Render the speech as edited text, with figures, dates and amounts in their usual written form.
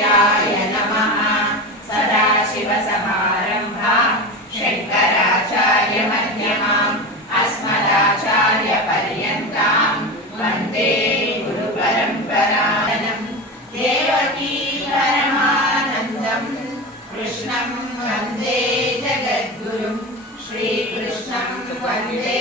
विद्याय नमः। सदाशिवसमारम्भां शङ्कराचार्यमध्यमाम् अस्मदाचार्यपर्यन्तां वन्दे गुरुपरम्पराम्। देवकी परमानन्दं कृष्णं वन्दे जगद्गुरुं श्रीकृष्णं वन्दे